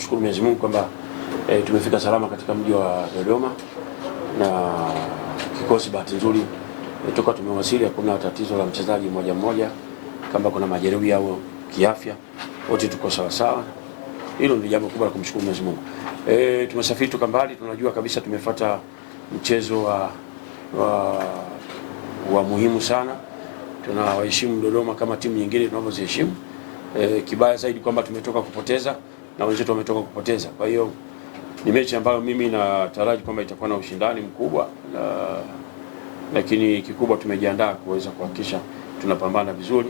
kumshukuru Mwenyezi Mungu kwamba tumefika salama katika mji wa Dodoma, na kikosi bahati nzuri toka tumewasili hakuna tatizo la mchezaji mmoja, kama kuna majeruhi au kiafya, wote tuko sawa sawa. Hilo ni jambo kubwa la kumshukuru Mwenyezi Mungu. Tumesafiri toka mbali, tunajua kabisa tumefuata mchezo wa muhimu sana. Tunawaheshimu Dodoma kama timu nyingine tunavyoziheshimu. Kibaya zaidi kwamba tumetoka kupoteza na wenzetu wametoka kupoteza. Kwa hiyo ni mechi ambayo mimi nataraji kwamba itakuwa na ushindani mkubwa, lakini kikubwa tumejiandaa kuweza kuhakikisha tunapambana vizuri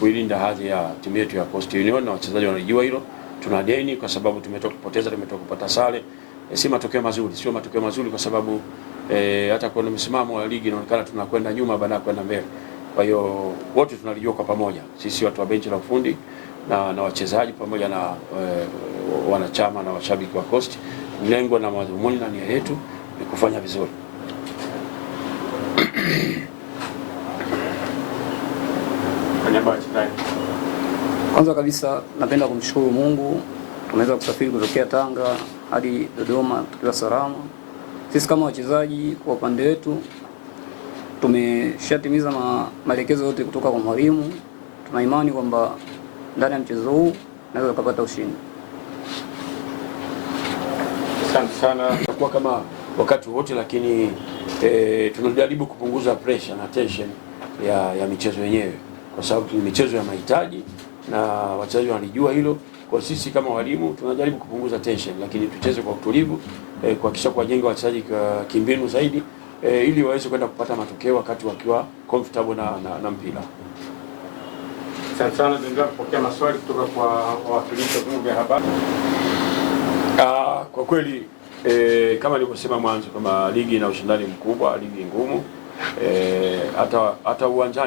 kuilinda hadhi ya timu yetu ya Coast Union, na wachezaji wanajua hilo. Tuna deni kwa sababu tumetoka kupoteza, tumetoka kupata sare. Si matokeo mazuri, sio matokeo mazuri kwa sababu hata kwa msimamo wa ligi inaonekana tunakwenda nyuma baada ya kwenda mbele. Kwa hiyo wote tunalijua kwa pamoja, sisi watu wa benchi la ufundi na wachezaji pamoja na wanachama na washabiki wa Coast, lengo na madhumuni na nia yetu ni kufanya vizuri. Kwanza kabisa napenda kumshukuru Mungu, tumeweza kusafiri kutokea Tanga hadi Dodoma tukiwa salama. Sisi kama wachezaji kwa upande wetu tumeshatimiza maelekezo yote kutoka kwa mwalimu. Tuna imani kwamba ndani ya mchezo huu naweza kupata ushindi. Asante sana. Tutakuwa kama wakati wote, lakini tunajaribu kupunguza pressure na tension ya michezo yenyewe, kwa sababu ni michezo ya mahitaji na wachezaji wanajua hilo. Kwa sisi kama walimu tunajaribu kupunguza tension, lakini tucheze kwa utulivu, kuhakikisha kuwajenga wachezaji kimbinu zaidi, ili waweze kwenda kupata matokeo wakati wakiwa comfortable na mpira. Asante sana. Tunaendelea kupokea maswali kutoka kwa wawakilishi wa vyombo vya habari. Kwa kweli kama nilivyosema mwanzo, kama ligi ina ushindani mkubwa, ligi ngumu. Hata uwanja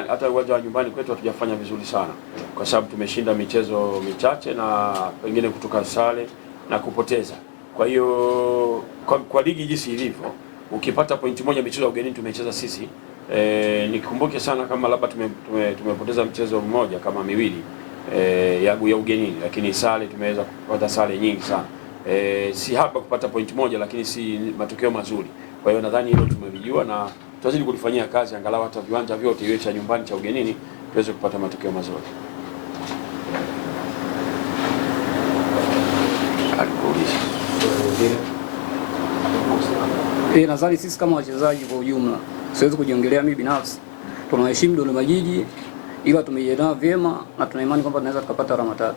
wa nyumbani kwetu hatujafanya vizuri sana, kwa sababu tumeshinda michezo michache na pengine kutoka sare na kupoteza. Kwa hiyo kwa ligi jinsi ilivyo, ukipata pointi moja michezo ya ugenini tumecheza sisi, nikumbuke sana kama labda tumepoteza mchezo mmoja kama miwili ya ugenini, lakini sare tumeweza kupata sare nyingi sana. Si hapa kupata pointi moja, lakini si matokeo mazuri. Kwa hiyo nadhani hilo tumelijua na tutazidi kulifanyia kazi, angalau hata viwanja vyote iwe cha nyumbani cha ugenini tuweze kupata matokeo mazuri. Nadhani sisi kama wachezaji kwa ujumla, siwezi kujiongelea mimi binafsi, tunaheshimu Dodoma Jiji, ila tumejiandaa vyema na tuna imani kwamba tunaweza tukapata alama 3.